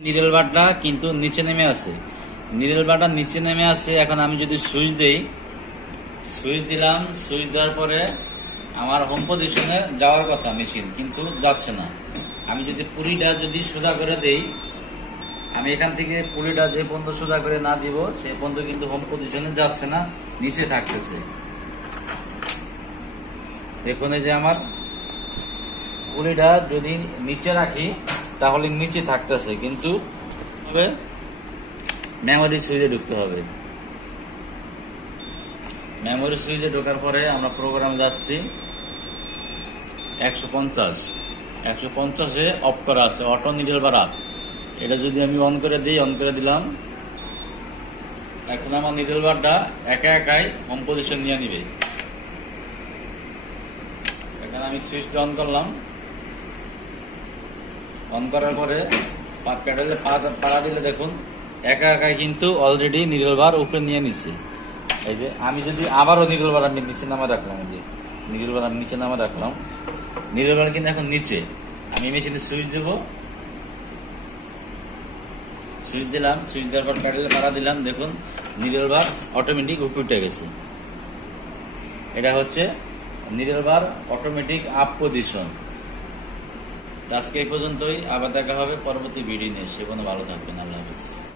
নিরেল বারটা কিন্তু নিচে নেমে আছে। নিরেল বারটা নিচে নেমে আছে, এখন আমি যদি সুইচ দেই, সুইচ দিলাম, সুইচ দেওয়ার পরে আমার হোম পজিশনে যাওয়ার কথা মেশিন কিন্তু যাচ্ছে না। আমি যদি পুরিটা যদি সোজা করে দেই, আমি এখান থেকে পুরিটা যে পর্যন্ত সোজা করে না দিব সে পর্যন্ত কিন্তু হোম পজিশনে যাচ্ছে না, নিচে থাকতেছে। দেখুন যে আমার পুরিটা যদি নিচে রাখি তাহলে নিচে থাকতেছে, কিন্তু মেমোরি সুইচে ঢুকতে হবে। মেমোরি সুইচে ঢোকার পরে আমরা প্রোগ্রাম যাচ্ছি। একশো পঞ্চাশ। একশো পঞ্চাশে অফ করা আছে অটো বার আপ এটা যদি আমি অন করে দিই অন করে দিলাম। এখন আমার নিডল বারটা একা একাই হোম পজিশন নিয়ে নিবে। এখানে আমি সুইচটা অন করলাম। অন করার পরে প্যাডেলে পাড়া দিলে দেখুন, একা একাই কিন্তু অলরেডি নিডল বার উপরে নিয়ে নিচ্ছে। এই যে, আমি যদি আবারও নিডল বার আমি নিচে নামা রাখলাম যে নিডল বার আমি নিচে নামা রাখলাম নিডল বার কিন্তু এখন নিচে। আমি মেশিনে সুইচ দেবো। সুইচ দিলাম সুইচ দেওয়ার পর প্যাডেলে পাড়া দিলাম, দেখুন নিডল বার অটোমেটিক উপরে উঠে গেছে। এটা হচ্ছে needle bar automatic up position আজকে এই পর্যন্তই। আবার দেখা হবে পরবর্তী ভিডিও নিয়ে। সে কোনো ভালো থাকবেন। আল্লাহ